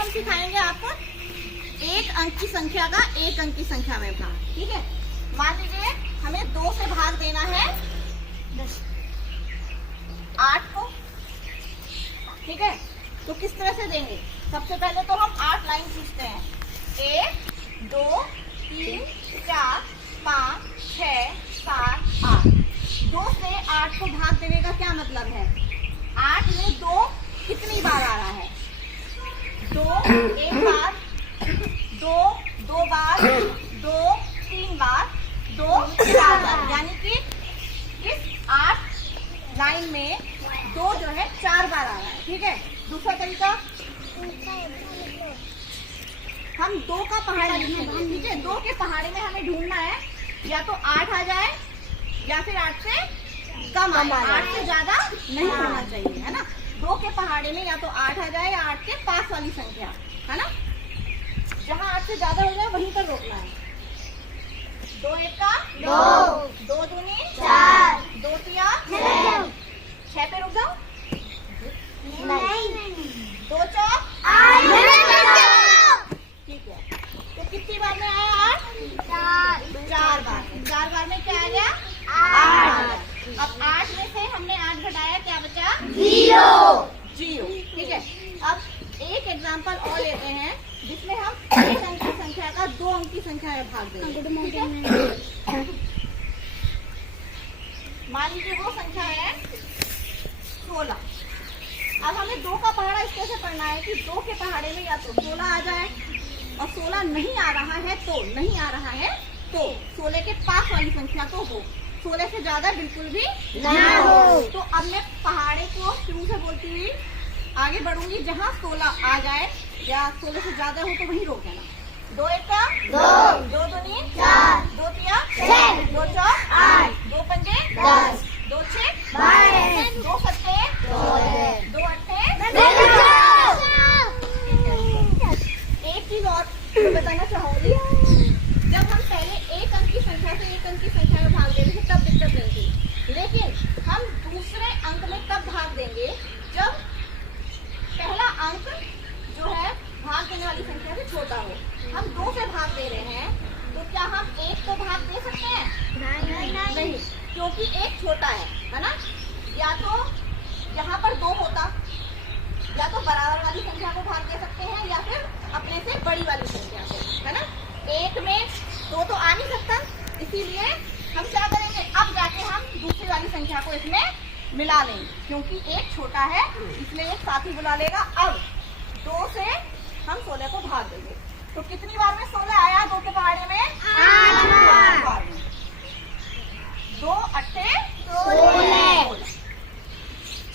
हम सिखाएंगे आपको एक अंक की संख्या का एक अंक की संख्या में भाग। ठीक है, मान लीजिए हमें 2 से भाग देना है 8 को। ठीक है, तो किस तरह से देंगे? सबसे पहले तो हम 8 लाइन खींचते हैं। 1 2 3 4 5 6 7 8। 2 से 8 को भाग देने का क्या मतलब है? 8 में 2 कितनी बार आ रहा है? 2 एक बार, 2 दो बार, 2 3 बार, 2 4 बार, यानी कि इस 8 लाइन में 2 जो है 4 बार आ रहा है। ठीक है, दूसरा तरीका हम 2 का पहाड़ा लिखेंगे। ठीक है, 2 के पहाड़े में हमें ढूंढना है या तो 8 आ जाए या फिर 8 से कम आए। 8 से ज्यादा नहीं होना चाहिए, है ना। 2 के पहाड़े में या तो 8 आ जाए या 8 के पास वाली संख्या, है ना। जहाँ 8 से ज्यादा हो जाए वहीं पर रोकना है। 2 एका 2, 2 दूनी 4, 2 तिया 6 पे रुक जाओ। नहीं, 2 चौक 8। ठीक है, तो कितनी बार में आया 8? 4 बार। 4 बार में क्या आ गया? 8। अब 8 में से हमने 8 घटाया, क्या बचा? 0। ठीक है, अब एक एग्जांपल और लेते हैं जिसमें हम एक अंक की संख्या का 2 अंक की संख्या में भाग देंगे। ठीक है, मान लीजिए वो संख्या है 16। अब हमें 2 का पहाड़ा इस तरह से पढ़ना है कि 2 के पहाड़े में या तो 16 आ जाए, और 16 नहीं आ रहा है तो 16 के पास वाली संख्या तो हो, 16 से ज्यादा बिल्कुल भी ना हो। तो अब मैं पहाड़े को शुरू से बोलती हुई आगे बढ़ूंगी, जहाँ 16 आ जाए या 16 से ज्यादा हो तो वहीं रोक देना। 2 एका 2, 2 दूनी 4, 2 तिया 6, 2 चौक 8, 2 पंजे 10, 2 छे 12, 2 सत्ते 2 अट्ठे 12। एक चीज और बताना चाहूंगी, जब हम पहले एक अंक की संख्या से एक अंक की संख्या में भाग देते थे तब दिक्कत नहीं थी, लेकिन हम दूसरे अंक में तब भाग देंगे जब पहला अंक जो है भाग देने वाली संख्या से छोटा हो। हम 2 से भाग दे रहे हैं तो क्या हम 1 को भाग दे सकते हैं? नहीं, क्योंकि 1 छोटा है ना। या तो यहाँ पर 2 होता, या तो बराबर वाली संख्या को भाग दे सकते हैं या फिर अपने से बड़ी वाली संख्या को, है ना। 1 में 2 तो आ नहीं सकता, इसीलिए हम क्या करेंगे, अब जाके हम दूसरी वाली संख्या को इसमें मिला लेंगे, क्योंकि 1 छोटा है इसलिए एक साथी बुला लेगा। अब 2 से हम 16 को भाग देंगे, तो कितनी बार में 16 आया 2 के पहाड़े में? 8 बार में। 2 अट्ठे 16,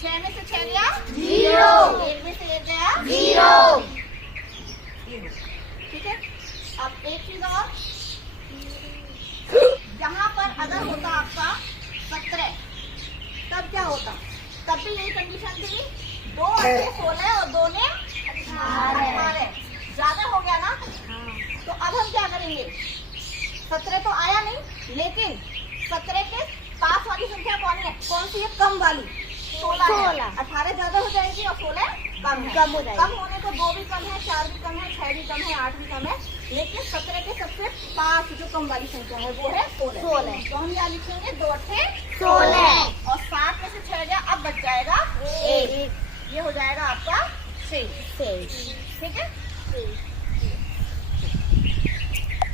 6 में से 6 गया 0, 1 में से 1 गया 0। ठीक है, अब एक चीज और, यहाँ पर अगर होता आपका 17 तब क्या होता? तब भी यही कंडीशन थी, 2 अट्ठे 16 और 2 ने 18। ज्यादा हो गया ना। तो अब हम क्या करेंगे? 17 तो आया नहीं, लेकिन 17 के पास वाली संख्या कौन सी है? कम वाली 16। 18 ज्यादा हो जाएगी और 16 कम हो जाएगी। कम होने को 2 भी कम है, 4 भी कम है, 6 भी कम है, 8 भी कम है, लेकिन 17 के सबसे पास जो कम वाली संख्या है वो है 16। तो हम यहाँ लिखेंगे 2 अट्ठे 16 और 7 में से 6 गया, अब बच जाएगा 1। ये हो जाएगा आपका 6। ठीक है।